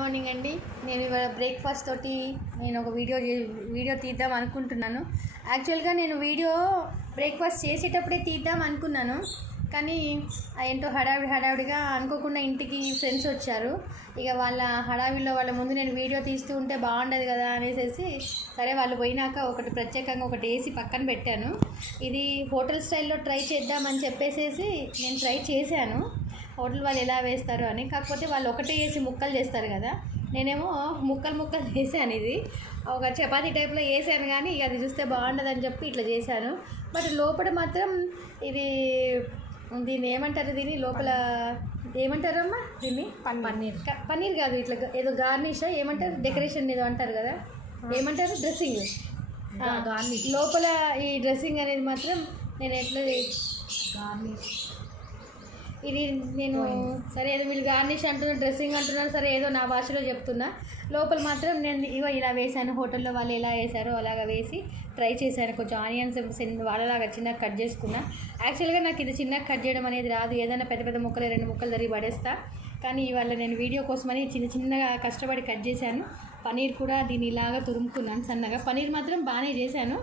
Morning అండి. నేను ఇవాళ బ్రేక్ఫాస్ట్ తోటి నేను ఒక వీడియో తీద్దాం అనుకుంటున్నాను. యాక్చువల్గా నేను వీడియో బ్రేక్ఫాస్ట్ చేసేటప్పుడే తీద్దాం అనుకున్నాను, కానీ ఏంటో హడావిడిగా అనుకోకుండా ఇంటికి ఫ్రెండ్స్ వచ్చారు. ఇక వాళ్ళ హడావిడిలో వాళ్ళ ముందు నేను వీడియో తీస్తూ ఉంటే బాగుండదు కదా అనేసి సరే వాళ్ళు పోయినాక ఒకటి ప్రత్యేకంగా ఒకటి వేసి పక్కన పెట్టాను. ఇది హోటల్ స్టైల్లో ట్రై చేద్దామని చెప్పేసి నేను ట్రై చేశాను, హోటల్ వాళ్ళు ఎలా వేస్తారు అని. కాకపోతే వాళ్ళు ఒకటే వేసి ముక్కలు చేస్తారు కదా, నేనేమో ముక్కలు వేసాను. ఇది ఒక చపాతీ టైప్లో వేసాను, కానీ ఇక అది చూస్తే బాగుండదని చెప్పి ఇట్లా చేశాను. బట్ లోపల మాత్రం దీన్ని ఏమంటారు, దీన్ని లోపల ఏమంటారు అమ్మా, దీన్ని పన్నీర్ కాదు, ఇట్లా ఏదో గార్నిష్ ఏమంటారు, డెకరేషన్ ఏదో అంటారు కదా, ఏమంటారు, డ్రెస్సింగ్ గార్నిష్. లోపల ఈ డ్రెస్సింగ్ అనేది మాత్రం నేను ఎట్లా గార్నిష్, ఇది నేను సరే ఏదో వీళ్ళు గార్నిష్ అంటున్నారు, డ్రెస్సింగ్ అంటున్నారు, సరే ఏదో నా భాషలో చెప్తున్నా. లోపల మాత్రం నేను ఇగో ఇలా వేసాను, హోటల్లో వాళ్ళు ఎలా వేసారో అలాగా వేసి ట్రై చేశాను. కొంచెం ఆనియన్స్ వాళ్ళలాగా చిన్నగా కట్ చేసుకున్నా. యాక్చువల్గా నాకు ఇది చిన్నగా కట్ చేయడం అనేది రాదు, ఏదైనా పెద్ద ముక్కలు 2 ముక్కలు తరిగి పడేస్తా. కానీ ఇవాళ నేను వీడియో కోసమని చిన్నగా కష్టపడి కట్ చేశాను. పన్నీర్ కూడా దీన్ని ఇలాగా తురుముకున్నాను సన్నగా. పన్నీర్ మాత్రం బాగానే చేశాను.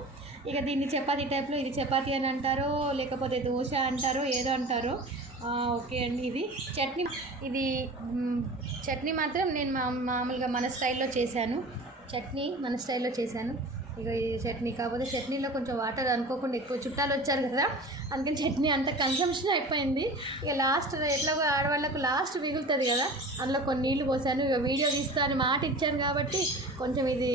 ఇక దీన్ని చపాతీ టైప్లో, ఇది చపాతీ అని అంటారో లేకపోతే దోశ అంటారో ఏదో అంటారో. ఓకే అండి. చట్నీ మాత్రం నేను మామూలుగా మన స్టైల్లో చేశాను. ఇక ఈ చట్నీ కాకపోతే చట్నీలో కొంచెం వాటర్ అనుకోకుండా ఎక్కువ చుట్టాలు వచ్చారు కదా, అందుకని చట్నీ అంత కన్సంప్షన్ అయిపోయింది. ఇక లాస్ట్ ఎట్లాగో ఆడవాళ్ళకు లాస్ట్ మిగులుతుంది కదా, అందులో కొన్ని నీళ్ళు పోసాను. ఇక వీడియో తీస్తాను మాట ఇచ్చాను కాబట్టి కొంచెం ఇది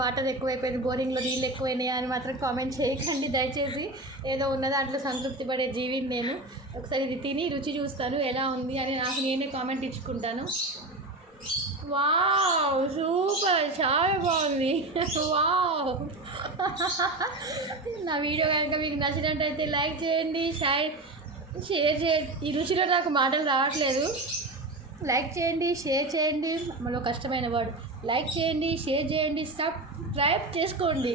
వాటర్ ఎక్కువైపోయింది, బోరింగ్లో నీళ్ళు ఎక్కువైనాయి అని మాత్రం కామెంట్ చేయకండి దయచేసి. ఏదో ఉన్న దాంట్లో సంతృప్తి పడే జీవిని నేను. ఒకసారి ఇది తిని రుచి చూస్తాను ఎలా ఉంది అని నాకు నేనే కామెంట్ ఇచ్చుకుంటాను. వావ్, సూపర్, చాలా బాగుంది. వావ్. నా వీడియో కనుక మీకు నచ్చినట్టయితే లైక్ చేయండి, షేర్ చేయండి. ఈ రుచిలో నాకు మాటలు రావట్లేదు. లైక్ చేయండి, షేర్ చేయండి, మళ్ళీ కష్టమైన వర్డ్. లైక్ చేయండి, షేర్ చేయండి, సబ్స్క్రైబ్ చేసుకోండి.